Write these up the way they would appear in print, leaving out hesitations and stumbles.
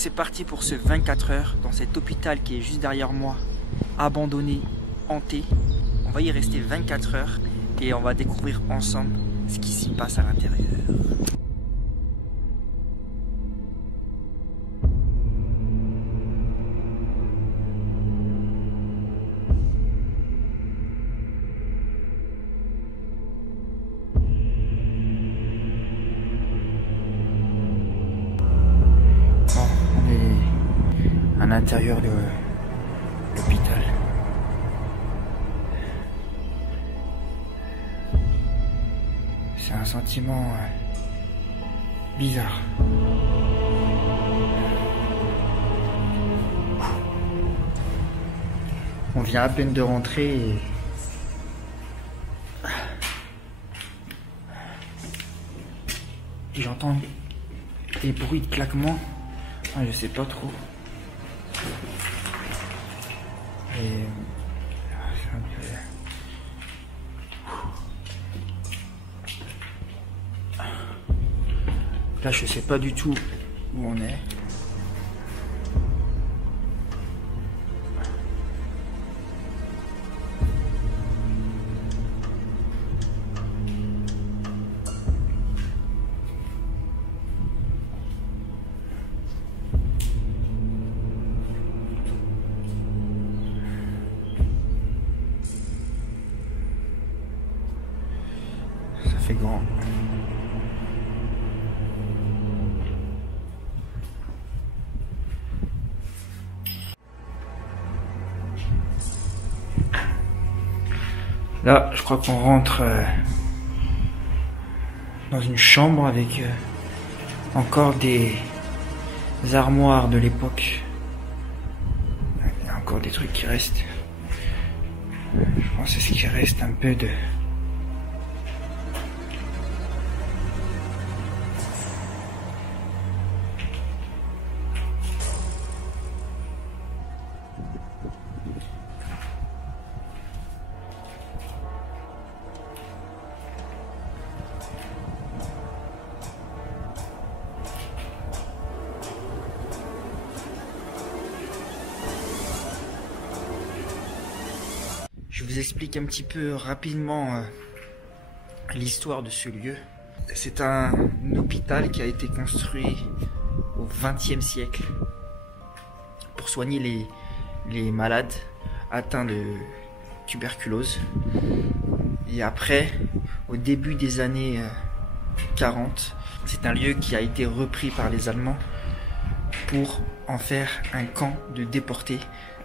C'est parti pour ce 24 heures dans cet hôpital qui est juste derrière moi, abandonné, hanté. On va y rester 24 heures et on va découvrir ensemble ce qui s'y passe à l'intérieur. À l'intérieur de l'hôpital. C'est un sentiment bizarre. On vient à peine de rentrer et j'entends des bruits de claquements. Ah, je sais pas trop. Et c'est un peu... Là, je sais pas du tout où on est. Ça fait grand. Là, je crois qu'on rentre dans une chambre avec encore des armoires de l'époque. Il y a encore des trucs qui restent. Je pense que c'est ce qui reste un peu de... Je vous explique un petit peu rapidement l'histoire de ce lieu. C'est un hôpital qui a été construit au XXe siècle pour soigner les malades atteints de tuberculose. Et après, au début des années 40, c'est un lieu qui a été repris par les Allemands pour en faire un camp de déportés.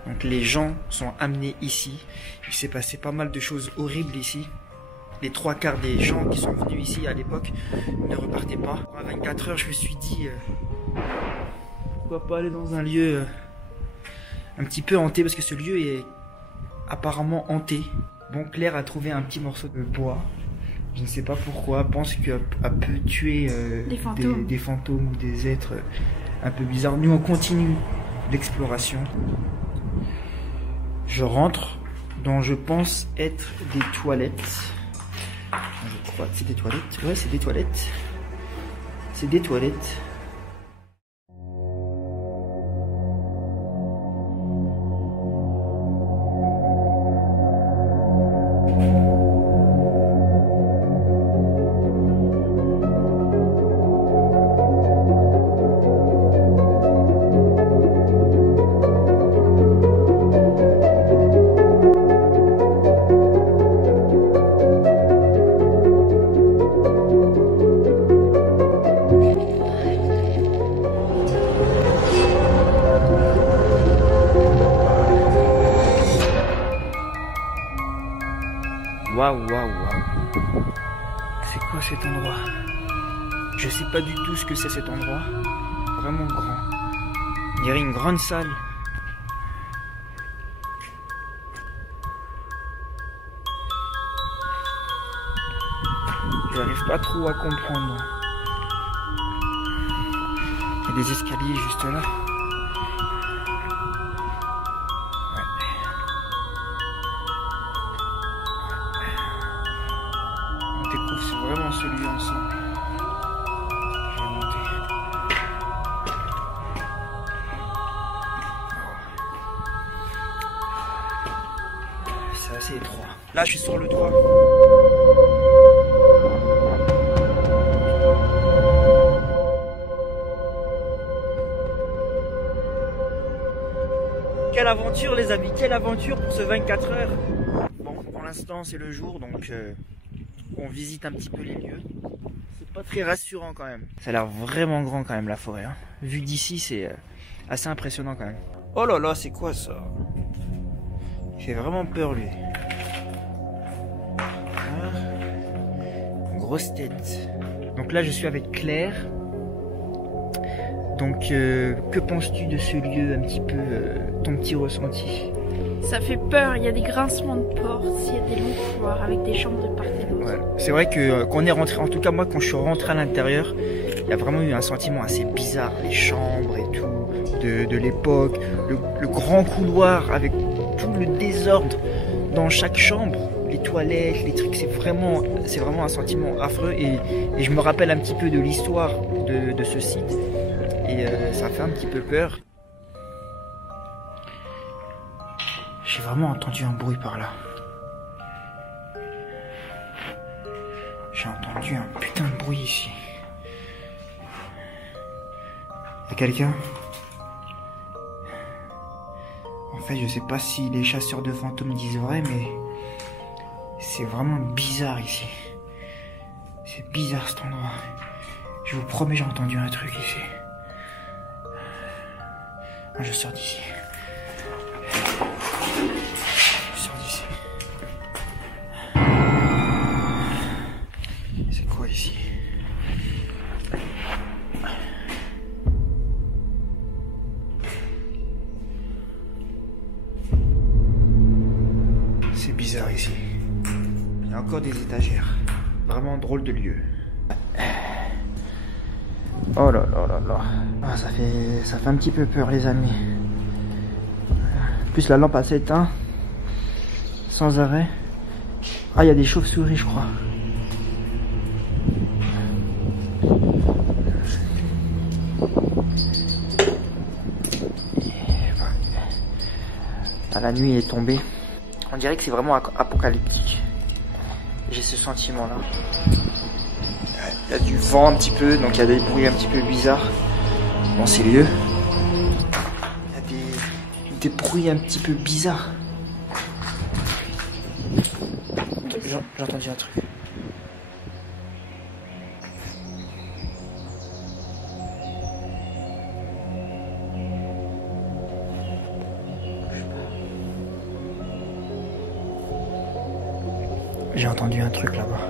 Donc les gens sont amenés ici. Il s'est passé pas mal de choses horribles ici. Les 3/4 des gens qui sont venus ici à l'époque ne repartaient pas. À 24 heures, je me suis dit, pourquoi pas aller dans un lieu un petit peu hanté, parce que ce lieu est apparemment hanté. Bon, Claire a trouvé un petit morceau de bois. Je ne sais pas pourquoi. Pense qu'elle peut tuer des fantômes ou des êtres un peu bizarres. Nous, on continue l'exploration. Je rentre dans, je pense, être des toilettes. Je crois que c'est des toilettes. Ouais, c'est des toilettes. C'est des toilettes. cet endroit. Je sais pas du tout ce que c'est cet endroit. Vraiment grand. On dirait une grande salle. Je n'arrive pas trop à comprendre. Il y a des escaliers juste là. On découvre vraiment ce lieu ensemble. Je vais monter. C'est assez étroit. Là, je suis sur le toit. Quelle aventure les amis, quelle aventure pour ce 24 heures. Bon, pour l'instant c'est le jour, donc on visite un petit peu les lieux. C'est pas très rassurant quand même. Ça a l'air vraiment grand quand même la forêt. Hein. Vu d'ici c'est assez impressionnant quand même. Oh là là, c'est quoi ça? Il fait vraiment peur lui. Ah. Grosse tête. Donc là je suis avec Claire. Donc, que penses-tu de ce lieu, un petit peu, ton petit ressenti? Ça fait peur, il y a des grincements de portes, il y a des longs couloirs avec des chambres de part et d'autre. Ouais. C'est vrai que quand on est rentré, en tout cas moi quand je suis rentré à l'intérieur, il y a vraiment eu un sentiment assez bizarre, les chambres et tout, de l'époque, le grand couloir avec tout le désordre dans chaque chambre, les toilettes, les trucs, c'est vraiment un sentiment affreux et je me rappelle un petit peu de l'histoire de ce site. Et ça fait un petit peu peur. J'ai vraiment entendu un bruit par là. J'ai entendu un putain de bruit ici. Y'a quelqu'un? En fait, je sais pas si les chasseurs de fantômes disent vrai, mais c'est vraiment bizarre ici. C'est bizarre cet endroit. Je vous promets, j'ai entendu un truc ici. Je sors d'ici. Je sors d'ici. C'est quoi ici? C'est bizarre ici. Il y a encore des étagères. Vraiment drôle de lieu. Oh là là là là. Ah, ça fait un petit peu peur les amis. En plus la lampe s'éteint sans arrêt. Ah, il y a des chauves-souris je crois. Ah, la nuit est tombée. On dirait que c'est vraiment apocalyptique. J'ai ce sentiment là. Il y a du vent un petit peu, donc il y a des bruits un petit peu bizarres dans ces lieux. Il y a des bruits un petit peu bizarres. J'ai entendu un truc. J'ai entendu un truc là-bas.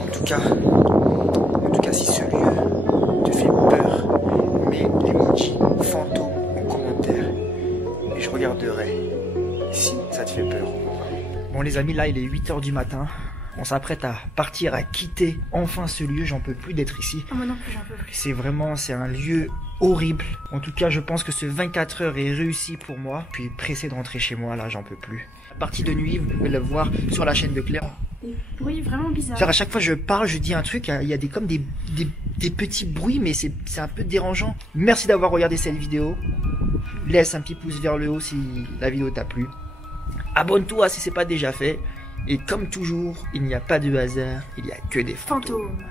En tout cas, si ce lieu te fait peur, mets l'emoji fantôme en commentaire et je regarderai si ça te fait peur. Bon les amis, là il est 8 h du matin. On s'apprête à partir, à quitter enfin ce lieu. J'en peux plus d'être ici. Oh, moi non plus, j'en peux plus. C'est un lieu horrible. En tout cas, je pense que ce 24 heures est réussi pour moi. Je suis pressé de rentrer chez moi, là j'en peux plus. La partie de nuit, vous pouvez la voir sur la chaîne de Claire. Oui, vraiment bizarre. À chaque fois que je parle, je dis un truc, il y a comme des petits bruits, mais c'est un peu dérangeant. Merci d'avoir regardé cette vidéo. Laisse un petit pouce vers le haut si la vidéo t'a plu. Abonne-toi si c'est pas déjà fait. Et comme toujours, il n'y a pas de hasard, il n'y a que des fantômes.